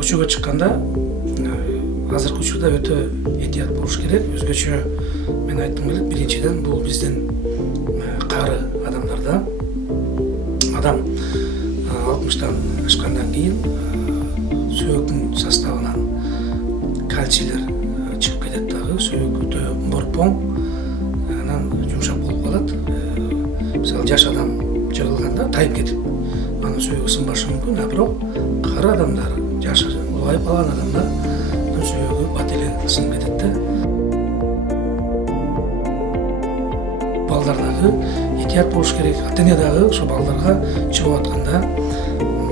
көчөгө чыкканда азыркы учурда өтө этият болуш керек. Өзгөчө мен айткым келет, биринчиден бул биздин кары адамдарда адам 60-тан ашкандан кийин сөөктүн составынан кальцийлер чыгып кетет дагы, сөөк өтө борпоң, анан жумшак болуп калат. Мисалы жаш адам жыгылганда тайып кетип, анын сөөөгү сынбашы мүмкүн, бирок кары адамдар, жашы улгайып калган адамдар сөөөгү бат эле сынып кетет да. Балдар дагы этият болуш керек. Ата-эне дагы ошо балдарга чыгып атканда,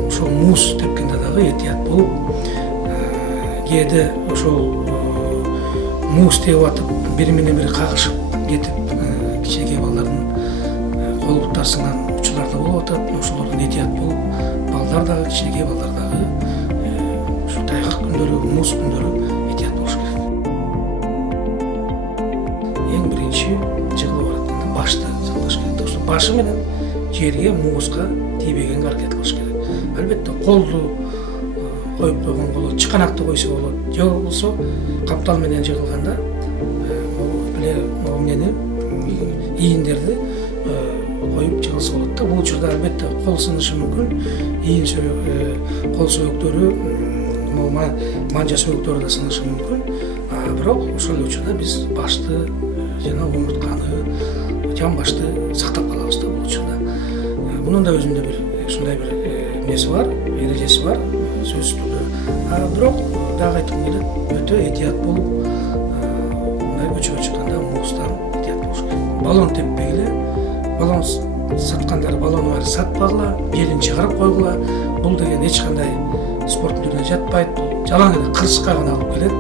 ошол муз тепкенде дагы этият болуп, кээде ошол муз теп атып, бири менен бири кагышып кетип, кичинекей балдардын кол буттары сынган учурлар да болуп атат. Ошолордон этият болуп, балдар дагы, кичинекей балдар дагы ушу тайгак күндөрү, муз күндөрү этият болуш керек. Эң биринчи жыгылып баратканда башты сакташ керек. Ошо башы менен жерге, музга тийбегенге аракет кылыш керек. Албетте колду коюп койгон болот, чыканакты койсо болот. Же болбосо каптал менен жыгылганда эмнени ийиндерди коюп жыгылса болот да. Бул учурда албетте кол сынышы мүмкүн. Кол сөөктөрү, манжа сөөктөрү да сынышы мүмкүн. Бирок ошол учурда биз башты жана омуртканы, жан башты сактап калабыз да бул учурда. Мунун да өзүндө бир ушундай бир эмеси бар, эрежеси бар, сөзсүз түрдө. Бирок дагы айткым келет, өтө этият болуп, мындай көчөгө чыкканда муздан этият болуш керек. Баллон теппегиле, баллон саткандар баллону баары сатпагыла, белин чыгарып койгула. Бул деген эч кандай спорттун түрүнө жатпайт. Бул жалаң эле кырсыкка гана алып келет.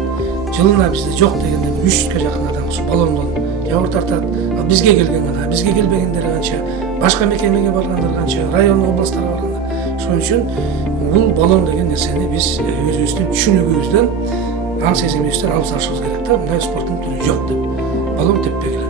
Жылына бизде жок дегенде 300-ке жакын адам ушу баллондон жабыр тартат. Ал бизге келген гана, бизге келбегендер канча, башка мекемеге баргандар канча, район, областтарга баргандар. Ошон үчүн бул баллон деген нерсени биз өзүбүздүн түшүнүгүбүздөн, аң сезимибизден алып салышыбыз керек да. Мындай спорттун түрү жок деп. Баллон теппегиле.